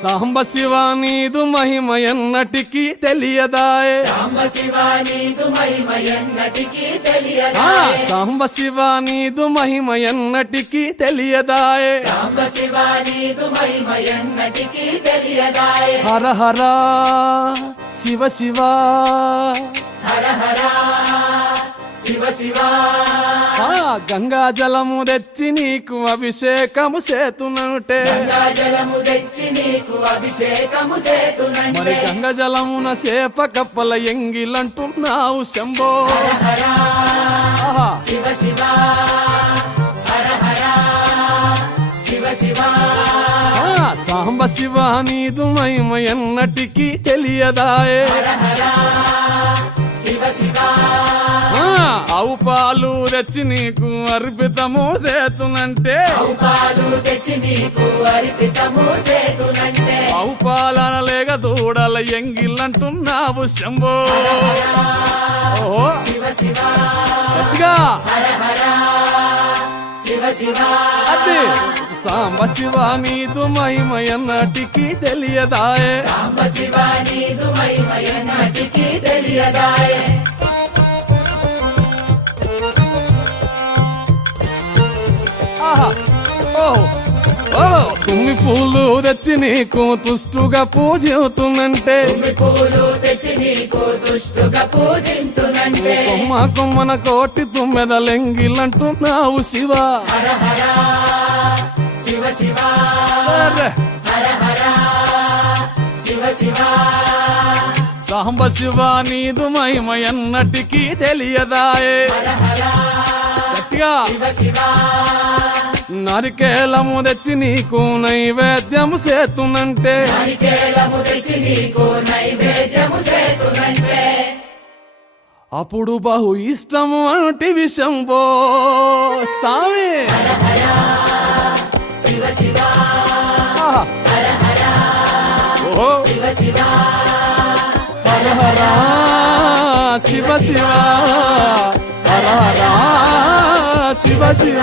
సాంబ శివ నీదు మహిమ ఎన్నటికీ తెలియదాయే సాంబ శివ నీదు మహిమ ఎన్నటికీ తెలియదాయే సాంబ శివ నీదు మహిమ ఎన్నటికీ తెలియదాయే సాంబ శివ నీదు మహిమ ఎన్నటికీ తెలియదాయే హర హర శివ శివ హర హర శివ శివ గంగా జలము తెచ్చి నీకు అభిషేకము చేతునంటే గంగా జలము తెచ్చి నీకు అభిషేకము చేతునంటే మరి గంగా జలమున చేప కప్పల ఎంగిలంటున్నావు శంభో హర ఆహా. శివ శివ హర హర శివ శివ సాంబ శివ నీదు మహిమ ఎన్నటికీ తెలియదాయే హర హర శివ శివ ఆవు పాలు తెచ్చి నీకు అర్పితము చేతునంటే ఆవు పాలు తెచ్చి నీకు అర్పితము చేతునంటే ఆవు పాలన లేక దూడల ఎంగిలంటున్నావు శంభో ఓహో శివ శివ గట్టిగా హర హర శివ శివ అది సాంబ శివ నీదు మహిమ ఎన్నటికీ తెలియదాయే సాంబ శివ నీదు మహిమ ఎన్నటికీ తెలియదాయే ఆహా ఓహో ఓహో తుమ్మి పూలు తెచ్చి నీకు తుష్టుగా పూజవుతున్నంటే తుమ్మి పూలు తెచ్చి నీకు దుష్టుగా పూజింతునంటే కొమ్మ కొమ్మన కోటి తుమ్మెదలెంగిలంటున్నావు శివ హర హర శివ శివ అరే. హర హర శివ శివ సాంబ శివ నీదు మహిమ ఎన్నటికీ తెలియదాయే హర హర గట్టిగా శివ శివ నరికేలము తెచ్చి నీకు నైవేద్యము చేతునంటే నారికేళము తెచ్చి నీకు నైవేద్యము చేతునంటే అప్పుడు బహు ఇష్టము అంటివి శంభో సామి హర హర శివ శివ ఆహా. హర హర ఓహో శివ శివ హర హర శివ శివ హర హర శివ శివ